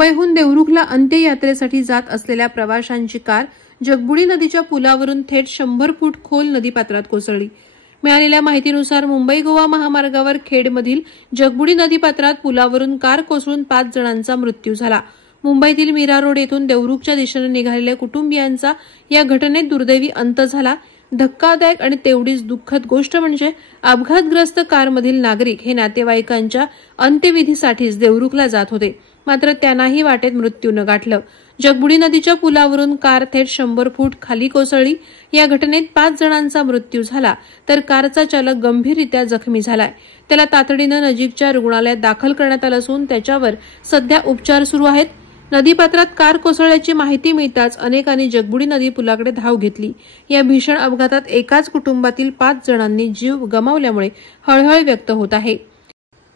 मुंबईहून देवरुखला अंत्ययात्रेसाठी जात असलेल्या प्रवाशांची कार जगबुडी नदीच्या पुलावरून थेट 100 फूट खोल नदीपात्रात कोसळली। मिळालेल्या माहितीनुसार मुंबई गोवा महामार्गावर खेडमधील जगबुडी नदीपात्रात पुलावरून कार कोसळून 5 जणांचा मृत्यू झाला। मुंबईतील मीरा रोड येथून देवरुखच्या दिशेने निघालेल्या कुटुंबियांचा या घटनेत दुर्दैवी अंत झाला। धक्कादायक आणि तेवढीच दुःखद गोष्ट म्हणजे अपघातग्रस्त कारमधील नागरिक हे नातेवाईकांच्या अंत्यविधीसाठीच देवरुखला जात होते, मात्र त्यांनाही वाटेत मृत्यूनं गाठलं। जगबुडी नदीच्या पुलावरून कार थेट 100 फूट खाली कोसळली। या घटनेत 5 जणांचा मृत्यू झाला तर कारचा चालक गंभीररित्या जखमी झालाय। त्याला तातडीनं नजीकच्या रुग्णालयात दाखल करण्यात आलं असून त्याच्यावर सध्या उपचार सुरू आहेत। नदीपात्रात कार कोसळल्याची माहिती मिळताच अनेकांनी जगबुडी नदी पुलाकडे धाव घेतली। या भीषण अपघातात एकाच कुटुंबातील 5 जणांनी जीव गमावल्यामुळे हळहळ व्यक्त होत आहे।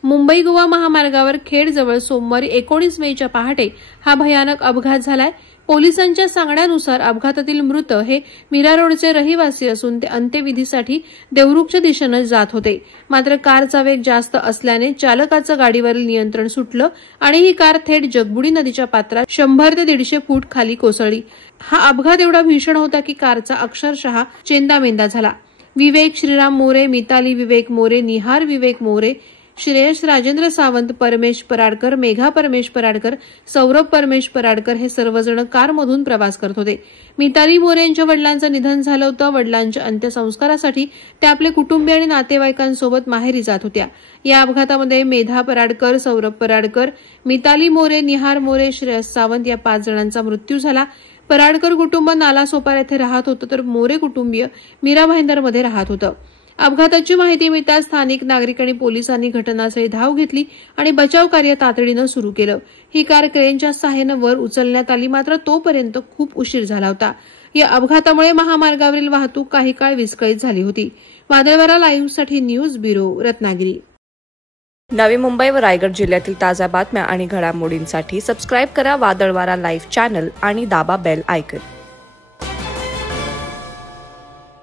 मुंबई गोवा महामार्गावर खेडजवळ सोमवारी 19 मेच्या पहाटे हा भयानक अपघात झालाय। पोलिसांच्या सांगण्यानुसार अपघातातील मृत हे मीरा रोडचे रहिवासी असून ते अंत्यविधीसाठी देवरुखच्या दिशेने जात होते, मात्र कारचा वेग जास्त असल्याने चालकाचं गाडीवरील नियंत्रण सुटलं आणि ही कार थेट जगबुडी नदीच्या पात्रात 100 ते 150 फूट खाली कोसळली। हा अपघात एवढा भीषण होता की कारचा अक्षरशः चेंदामेंदा झाला। विवेक श्रीराम मोरे, मिताली विवेक मोरे, निहार विवेक मोरे, श्रेयस राजेंद्र सावंत, परमेश पराडकर, मेघा परमेश पराडकर, सौरभ परमेश पराडकर हे सर्वजण कारमधून प्रवास करत होते। मिताली मोरे यांच्या वडिलांचं निधन झालं होतं। वडिलांच्या अंत्यसंस्कारासाठी त्या आपले कुटुंबीय आणि नातेवाईकांसोबत माहेरी जात होत्या। या अपघातामध्ये मेघा पराडकर, सौरभ पराडकर, मिताली मोरे, निहार मोरे, श्रेयस सावंत या 5 जणांचा मृत्यू झाला। पराडकर कुटुंब नालासोपारा येथे राहत होतं तर मोरे कुटुंबीय मीरा भाईंदरमध्ये राहत होतं। अपघाताची माहिती मिळताच स्थानिक नागरिक आणि पोलिसांनी घटनास्थळी धाव घेतली आणि बचाव कार्य तातडीनं सुरू केलं। ही कार क्रेनच्या सहाय्यानं वर उचलण्यात आली, मात्र तोपर्यंत खूप उशीर झाला होता। या अपघातामुळे महामार्गावरील वाहतूक काही काळ विस्कळीत झाली होती। वादळवारा लाईव्हसाठी न्यूज ब्युरो, रत्नागिरी। नवी मुंबई व रायगड जिल्ह्यातील ताज्या बातम्या आणि घडामोडींसाठी सबस्क्राईब करा वादळवारा लाईव्ह चॅनल आणि दाबा बेल आयकॉन।